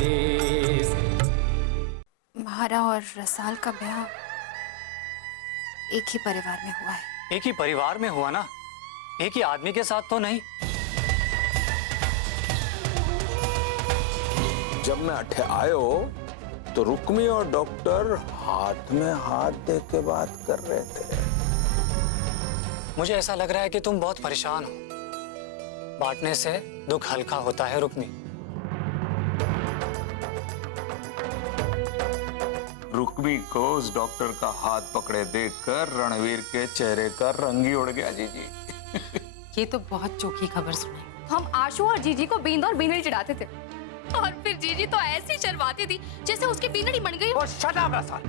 देश। महारा और रसाल का ब्याह एक ही परिवार में हुआ है। एक ही परिवार में हुआ ना, एक ही आदमी के साथ तो नहीं। जब मैं अठे आयो तो रुक्मी और डॉक्टर हाथ में हाथ दे के बात कर रहे थे। मुझे ऐसा लग रहा है कि तुम बहुत परेशान हो। बांटने से दुख हल्का होता है रुक्मी। रुक्मी को उस डॉक्टर का हाथ पकड़े देखकर रणवीर के चेहरे का रंग ही उड़ गया। जीजी ये तो बहुत चौकी खबर सुनाई। हम आशु और जीजी को बींद और बीनड़ी चिढ़ाते थे और फिर जीजी तो ऐसी शर्माती थी जैसे उसकी बीनड़ी बन गई। Shut up Rasal.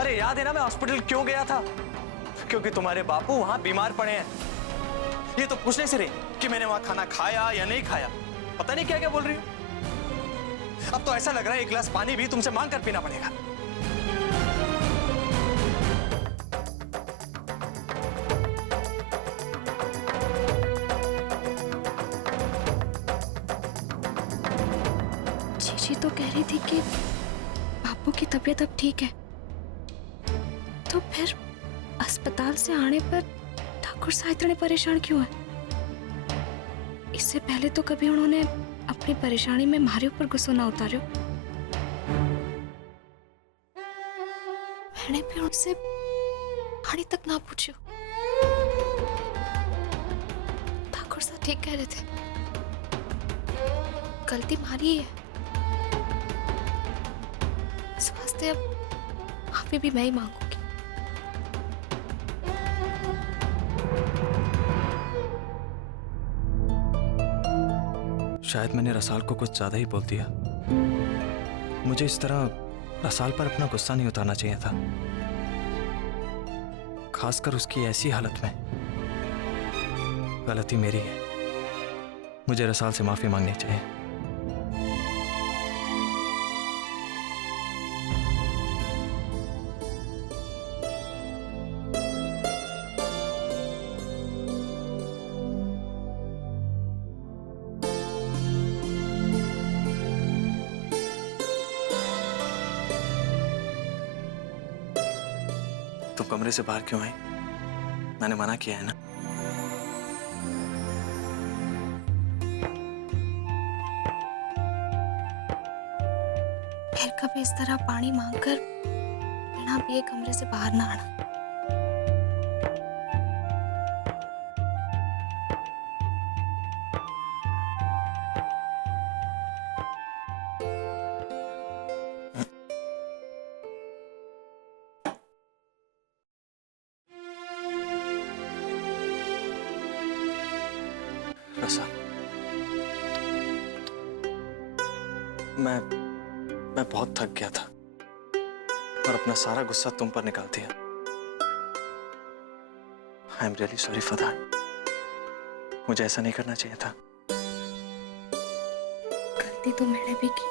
अरे याद है ना मैं हॉस्पिटल क्यों गया था? क्योंकि तुम्हारे बापू वहां बीमार पड़े हैं। ये तो पूछने से रही कि मैंने वहां खाना खाया या नहीं खाया। पता नहीं क्या क्या बोल रही हूँ। अब तो ऐसा लग रहा है एक गिलास पानी भी तुमसे मांग कर पीना पड़ेगा। जीजी तो कह रही थी कि बापू की तबीयत अब ठीक है, तो फिर अस्पताल से आने पर ठाकुर साहब इतने परेशान क्यों हैं? इससे पहले तो कभी उन्होंने अपनी परेशानी में हमारे ऊपर गुस्सा ना उतारो। मैंने भी उनसे पानी तक ना पूछो। ठाकुर साहब ठीक कह रहे थे, गलती हमारी है। इस वास्ते अब माफी भी मैं ही मांगूंगी। शायद मैंने रसाल को कुछ ज्यादा ही बोल दिया। मुझे इस तरह रसाल पर अपना गुस्सा नहीं उतारना चाहिए था, खासकर उसकी ऐसी हालत में। गलती मेरी है, मुझे रसाल से माफी मांगनी चाहिए। तुम कमरे से बाहर क्यों आई? मैंने मना किया है ना? फिर कभी इस तरह पानी मांगकर बिना पिए कमरे से बाहर ना आना। रसाल, मैं बहुत थक गया था और अपना सारा गुस्सा तुम पर निकाल दिया। I am really sorry for that. मुझे ऐसा नहीं करना चाहिए था। गलती तो मैंने भी की।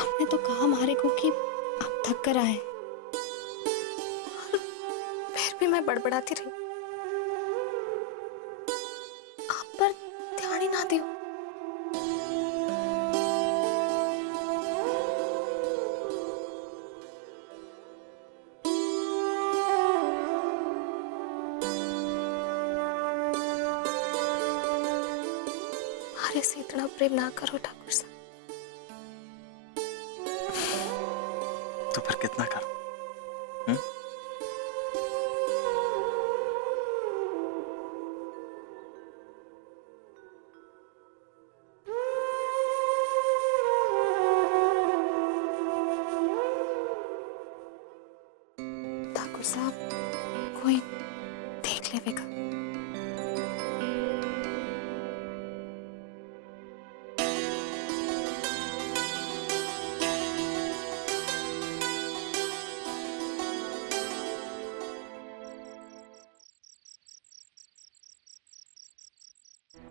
आपने तो कहा हमारे को कि आप थक कर आए, फिर भी मैं बड़बड़ाती रही। आप पर ध्यान ही ना दियो। हमारे से इतना प्रेम ना करो ठाकुर साहब। तो फिर कितना करूं? ठाकुर साहब कोई देख लेगा।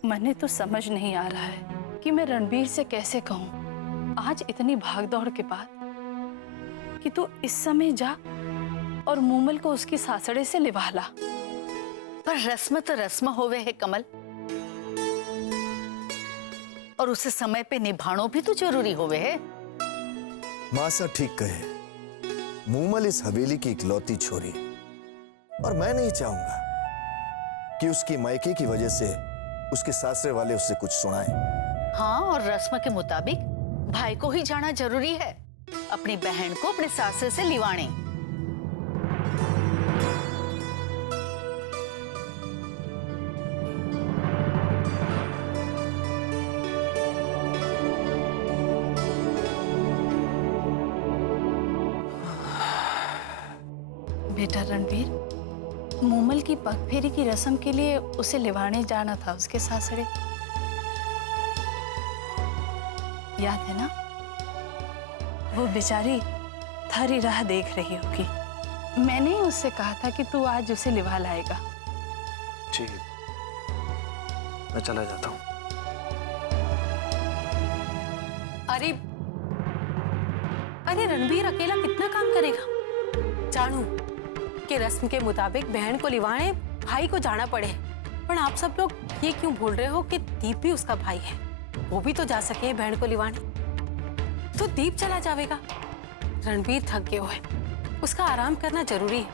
मने तो समझ नहीं आ रहा है कि मैं रणबीर से कैसे कहूं आज इतनी भागदौड़ के बाद कि तू इस समय जा और मूमल को उसकी सासड़े से लिवा ला। पर रस्म तो रस्म होवे है कमल, और उसे समय पे निभानो भी तो जरूरी होवे है। मासा ठीक कहे, मूमल इस हवेली की इकलौती छोरी, और मैं नहीं चाहूंगा कि उसकी मायके की वजह से उसके सासरे वाले उससे कुछ सुनाएं। हाँ, और रस्म के मुताबिक भाई को ही जाना जरूरी है, अपनी बहन को अपने सासरे से लिवाने। बेटा रणबीर, मूमल की पगफेरी की रस्म के लिए उसे लिवाने जाना था उसके सासरे, याद है ना? वो बेचारी थारी राह देख रही होगी। मैंने ही उससे कहा था कि तू आज उसे लिवा लाएगा। ठीक है, मैं चला जाता हूँ। अरे अरे रणबीर अकेला कितना काम करेगा? जानू कि रस्म के मुताबिक बहन को लिवाने भाई को जाना पड़े, पर आप सब लोग ये क्यों भूल रहे हो कि दीप भी उसका भाई है, वो भी तो जा सके बहन को लिवाने। तो दीप चला जाएगा। रणबीर थक गया है, उसका आराम करना जरूरी है,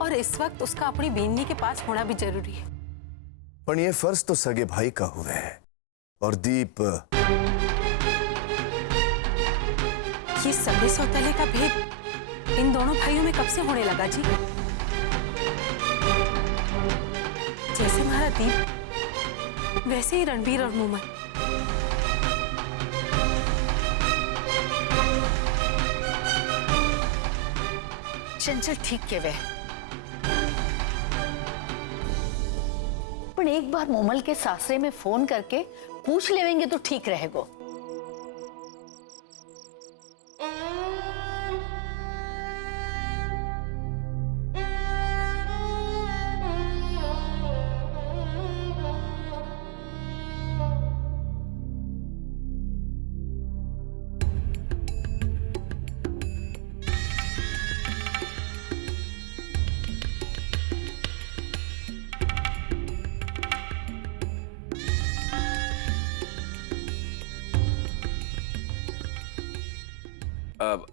और इस वक्त उसका अपनी बीनी के पास होना भी जरूरी है। पर ये फर्ज तो सगे भाई का हुआ है, और दीप ये सगे सौतेले का भेद इन दोनों भाइयों में कब से होने लगा जी? जैसे हमारा दीप वैसे ही रणबीर और मूमल। चंचल ठीक के वे, पर एक बार मूमल के सासरे में फोन करके पूछ लेवेंगे तो ठीक रहेगा।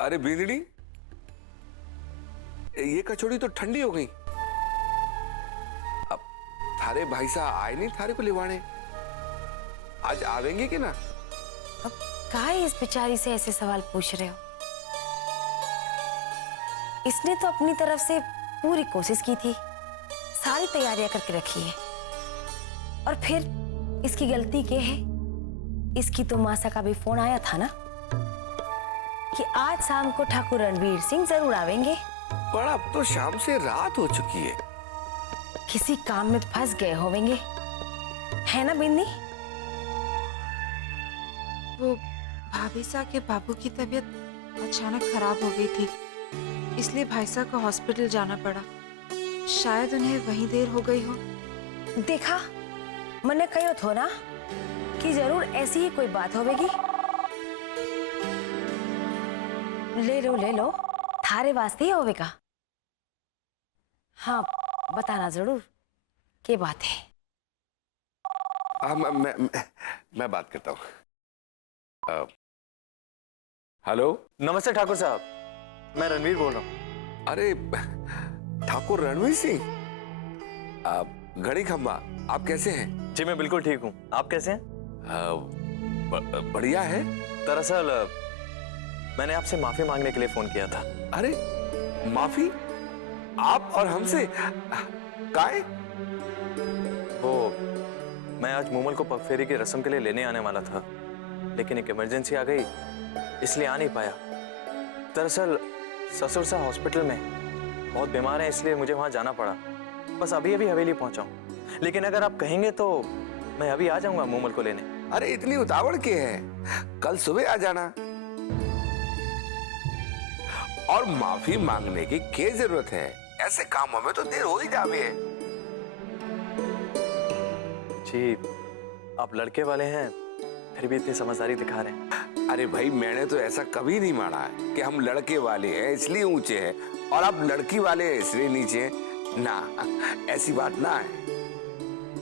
अरे बीनड़ी, ये कचौड़ी तो ठंडी हो गई। अब थारे भाई साहब आए नहीं थारे को लिवाने, आज आवेंगे कि ना? अब काहे इस बेचारी से ऐसे सवाल पूछ रहे हो? इसने तो अपनी तरफ से पूरी कोशिश की थी, सारी तैयारियां करके रखी है, और फिर इसकी गलती क्या है? इसकी तो मासा का भी फोन आया था ना कि आज शाम को ठाकुर रणबीर सिंह जरूर आवेंगे। पर अब तो शाम से रात हो चुकी है। किसी काम में फंस गए होवेंगे, है ना बिन्नी? वो भाभी साहब के बाबू की तबीयत अचानक खराब हो गई थी, इसलिए भाई साहब को हॉस्पिटल जाना पड़ा। शायद उन्हें वहीं देर हो गई हो। देखा, मैंने कहो थो ना कि जरूर ऐसी ही कोई बात होवेगी। ले लो, थारे वास्ते ही होवेगा। हाँ, बताना जरूर क्या बात है। मैं बात करता हूँ। हेलो, नमस्ते ठाकुर साहब, मैं रणवीर बोल रहा हूँ। अरे ठाकुर रणवीर सिंह, घड़ी खंबा, आप कैसे हैं? जी मैं बिल्कुल ठीक हूँ, आप कैसे हैं? बढ़िया है। दरअसल मैंने आपसे माफी मांगने के लिए फोन किया था। अरे माफी? आप और हमसे? काहे? वो मैं आज मूमल को पगफेरी की रस्म के लिए लेने आने वाला था, लेकिन एक इमरजेंसी आ गई, इसलिए आ नहीं पाया। दरअसल ससुर साहब हॉस्पिटल में बहुत बीमार हैं, इसलिए मुझे वहां जाना पड़ा। बस अभी हवेली पहुंचा हूं, लेकिन अगर आप कहेंगे तो मैं अभी आ जाऊंगा मूमल को लेने। अरे इतनी उतावल क्या है, कल सुबह आ जाना। और माफी मांगने की क्या जरूरत है, ऐसे कामों में तो देर हो ही जावे है। जी आप लड़के वाले हैं, फिर भी इतनी समझदारी दिखा रहे हैं। अरे भाई, मैंने तो ऐसा कभी नहीं माना है कि हम लड़के वाले हैं इसलिए ऊंचे हैं और आप लड़की वाले हैं इसलिए नीचे हैं। ना, ऐसी बात ना है।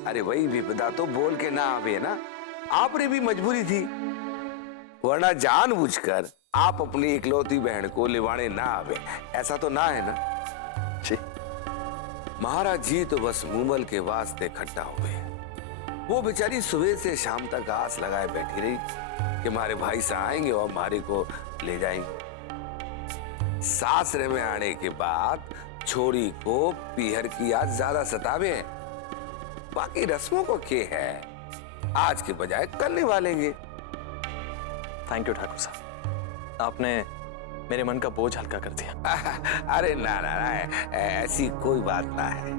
अरे भाई, विपदा तो बोल के ना आवे ना, आपने भी मजबूरी थी, वरना जानबूझकर आप अपनी इकलौती बहन को लिवाने ना आवे, ऐसा तो ना है ना जी। महाराज जी तो बस मूमल के वास्ते खट्टा हो गए। वो बेचारी सुबह से शाम तक आस लगाए बैठी रही कि हमारे भाई साहब आएंगे और हमारे को ले जाएंगे। सासरे में आने के बाद छोरी को पीहर की याद ज्यादा सतावे हैं। बाकी रस्मों को क्या है, आज के बजाय कल निभा लेंगे। थैंक यू ठाकुर साहब, आपने मेरे मन का बोझ हल्का कर दिया। अरे ना ना ना, ऐसी कोई बात ना है।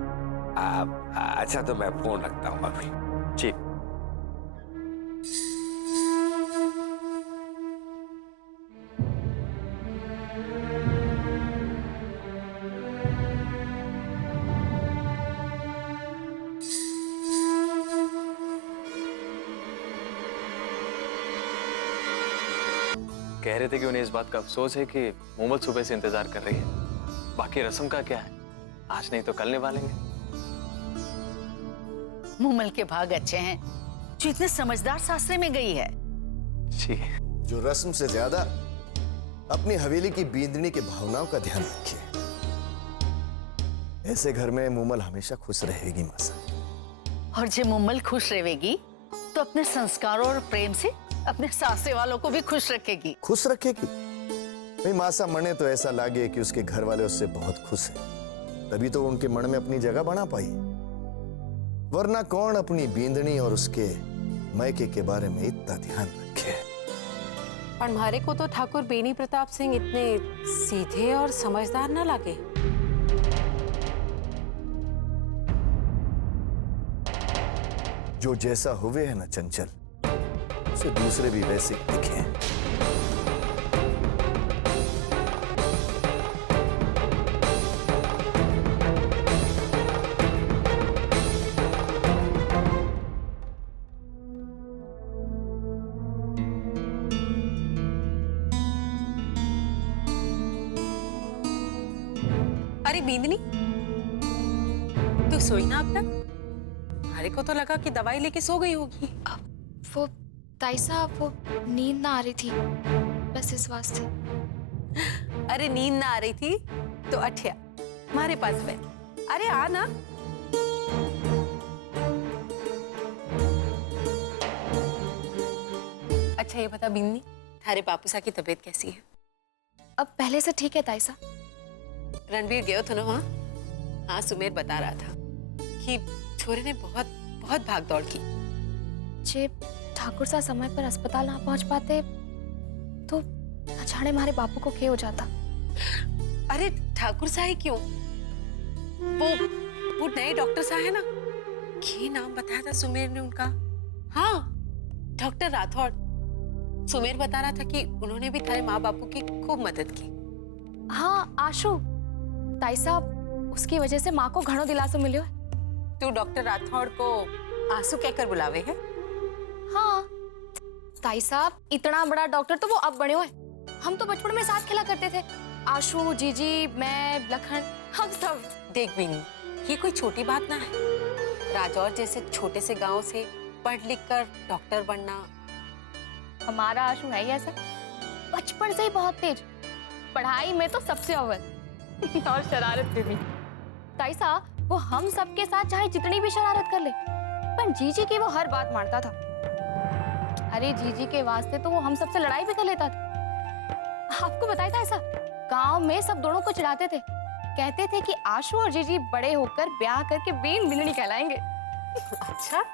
आप अच्छा तो मैं फोन रखता हूँ अभी। जी। कह रहे थे कि उन्हें इस बात का अफसोस है कि मूमल सुबह से इंतजार कर रही है। बाकी रस्म का क्या है, आज नहीं तो कल निभा लेंगे। मूमल के भाग अच्छे हैं जो इतने समझदार सासरे में गई है। जी। जो रस्म से ज्यादा अपनी हवेली की बींदनी की भावनाओं का ध्यान रखिए। ऐसे घर में मूमल हमेशा खुश रहेगी मासा। और जो मूमल खुश रहेगी तो अपने संस्कारों और प्रेम से अपने सासरे वालों को भी खुश रखेगी। खुश रखेगी भाई, मासा मने तो ऐसा लागे कि उसके घर वाले उससे बहुत खुश हैं, तभी तो उनके मन में अपनी जगह बना पाई। वरना कौन अपनी बींदनी और उसके मायके के बारे में इतना ध्यान रखे। पर हमारे को तो ठाकुर बेनी प्रताप सिंह इतने सीधे और समझदार न लगे। जो जैसा हुए है ना चंचल, उसे दूसरे भी वैसे दिखे। अरे बींदनी, तू सोई ना अब तक? हमारे को तो लगा कि दवाई लेके सो गई होगी। वो ताई साहब, वो नींद ना आ रही थी, बस इस वास्ते। अरे नींद ना आ रही थी तो अठिया हमारे पास बैठ। अरे आ ना। अच्छा ये बता बींदनी, थारे बापूसा की तबीयत कैसी है? अब पहले से ठीक है ताई साहब। रणवीर गयो था ना वहाँ? हाँ, सुमेर बता रहा था कि छोरे ने बहुत बहुत भाग दौड़ की। जे ठाकुर साहब समय पर अस्पताल ना पहुंच पाते तो न जाने हमारे बापू को क्या हो जाता। अरे ठाकुर साहब क्यों? वो नए डॉक्टर साहब है ना, ये नाम बताया था सुमेर ने उनका। हाँ, डॉक्टर राठौड़। सुमेर बता रहा था कि उन्होंने भी थारे माँ बापू की खूब मदद की। हाँ आशु, ताई साहब उसकी वजह से माँ को घणो दिलासो मिलियो है। तू डॉक्टर राठौड़ को आंसू कहकर बुलावे है? हाँ ताई साहब, इतना बड़ा डॉक्टर तो वो अब बने हुए। हम तो बचपन में साथ खेला करते थे, आशु, जीजी, मैं, लखन, हम सब। देख बीनी, ये कोई छोटी बात ना है। राजौर जैसे छोटे से गांव से पढ़ लिख कर डॉक्टर बनना। हमारा आशु है ही ऐसा, बचपन से ही बहुत तेज, पढ़ाई में तो सबसे अव्वल और शरारत में भी। ताई साहब, वो हम सबके साथ चाहे जितनी भी शरारत कर ले, पर जीजी की वो हर बात मानता था। अरे जीजी के वास्ते तो वो हम सबसे लड़ाई भी कर लेता था। आपको बताया था ऐसा? गांव में सब दोनों को चिढ़ाते थे, कहते थे कि आशु और जीजी बड़े होकर ब्याह करके बीन बिलनी कहलाएंगे। अच्छा,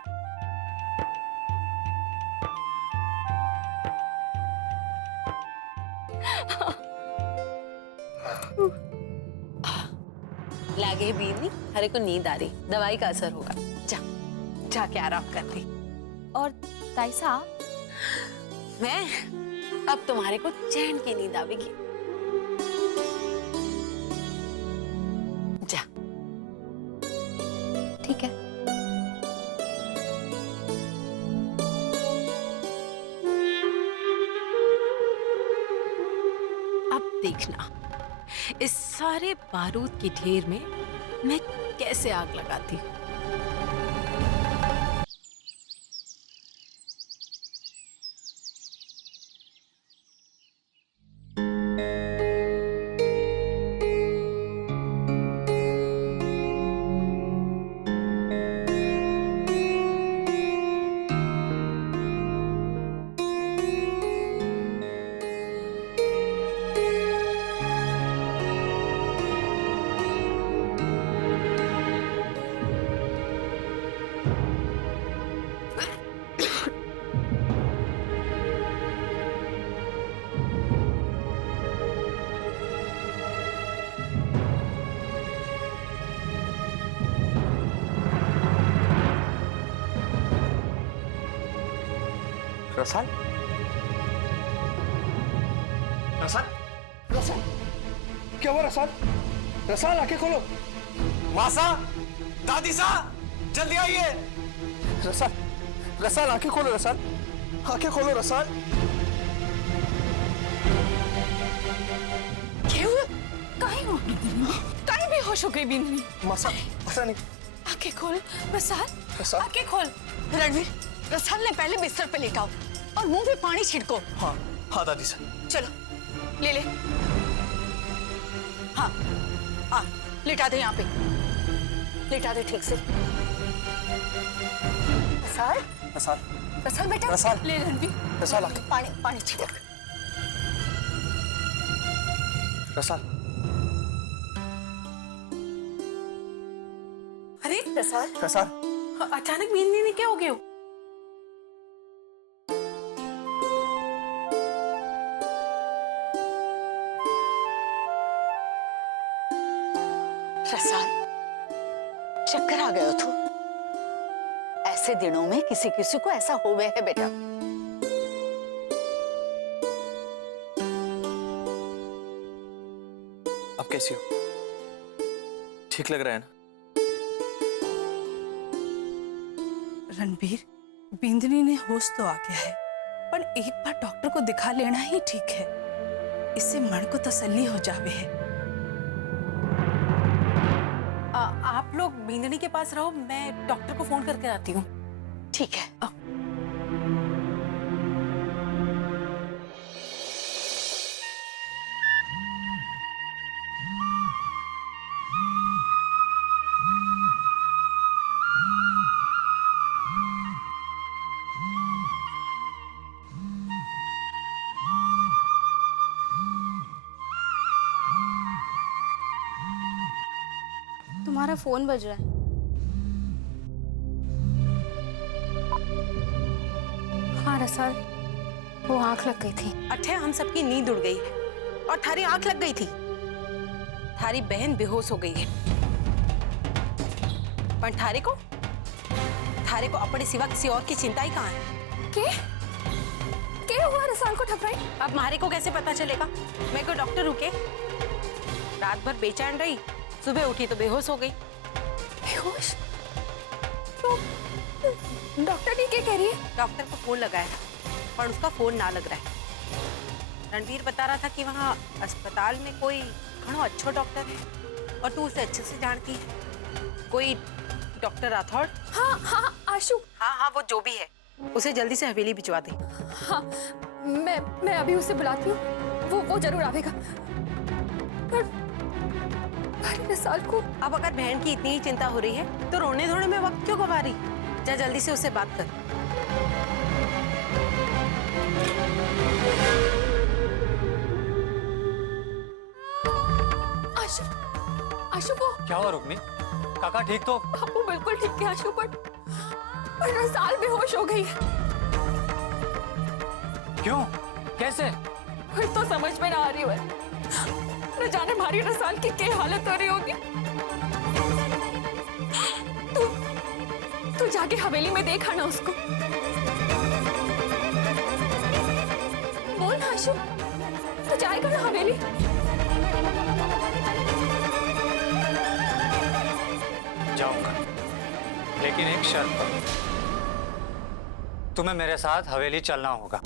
लागे बीनी, हरे को नींद आ रही, दवाई का असर होगा। जा जाके आराम कर ली। और ताई साहब, मैं अब तुम्हारे को चैन की नींद आवेगी। जा। ठीक है। अब देखना, इस सारे बारूद के ढेर में मैं कैसे आग लगाती हूँ। रसाल, रसाल, रसाल, क्या हुआ रसाल? रसाल आंखें खोलो। मासा, दादी सा, जल्दी आइए। रसाल, रसाल आंखें खोलो, रसाल, आंखें खोलो रसाल। काहे बेहोश हो गई बिंदनी? मासा, ऐसा नहीं। आंखें खोल रसाल, रसाल। आंखें खोल। रणवीर, रसाल ने पहले बिस्तर पे लेटाओ और मुंह पे पानी छिड़को। हाँ, हाँ दादी सा। चलो ले ले। हाँ हाँ, लिटा दे यहाँ पे, लिटा दे ठीक से। रसाल, रसाल, रसाल बेटा, रसाल। ले रणवीर, रसाल आके। पानी पानी छिड़क। रसाल, अरे रसाल, रसाल, अचानक बिंदी ने क्या हो गया? रसाल, चक्कर आ गया तो? ऐसे दिनों में किसी किसी को ऐसा होवे है बेटा। अब कैसी हो? ठीक लग रहा है ना? रणबीर, बिंदनी ने होश तो आ गया है, पर एक बार डॉक्टर को दिखा लेना ही ठीक है। इससे मन को तसल्ली हो जावे है। आप लोग बिंदनी के पास रहो, मैं डॉक्टर को फोन करके आती हूँ। ठीक है। तुम्हारा फोन बज रहा है। हाँ रसाल, वो आंख लग गई थी। अच्छा, हम सबकी नींद उड़ गई है और थारी आंख लग गई थी। थारी बहन बेहोश हो गई है, पर थारे को अपने सिवा किसी और की चिंता ही कहाँ है? क्या हुआ रसाल को ठकराई? अब मारे को कैसे पता चलेगा? मैं को डॉक्टर रुके, रात भर बेचैन रही, सुबह उठी तो बेहोश हो गई। बेहोश? तो डॉक्टर ने क्या कह रही है? डॉक्टर को फोन लगाया पर उसका फोन ना लग रहा है। रणवीर बता रहा था कि वहाँ अस्पताल में कोई घणो अच्छो डॉक्टर है और तू उसे अच्छे से जानती है, कोई डॉक्टर राठौड़। हाँ हाँ आशु। हाँ, वो जो भी है, उसे जल्दी से हवेली भिजवा दे। हाँ, मैं अभी उसे बुलाती हूँ, वो जरूर आवेगा। पर रसाल को अब अगर बहन की इतनी ही चिंता हो रही है तो रोने धोने में वक्त क्यों गवा रही? जा जल्दी से उससे बात कर। आशु, आशु वो क्या हुआ रुक्मी? काका ठीक तो? वो बिल्कुल ठीक है आशु, पर रसाल बेहोश हो गई है। क्यों? कैसे? कुछ तो समझ में ना आ रही है। न जाने हमारी रसाल की क्या हालत हो रही होगी। तू जाके हवेली में देखा ना उसको। बोल ना आशु, तू जाएगा ना हवेली? जाऊंगा, लेकिन एक शर्त पर। तुम्हें मेरे साथ हवेली चलना होगा।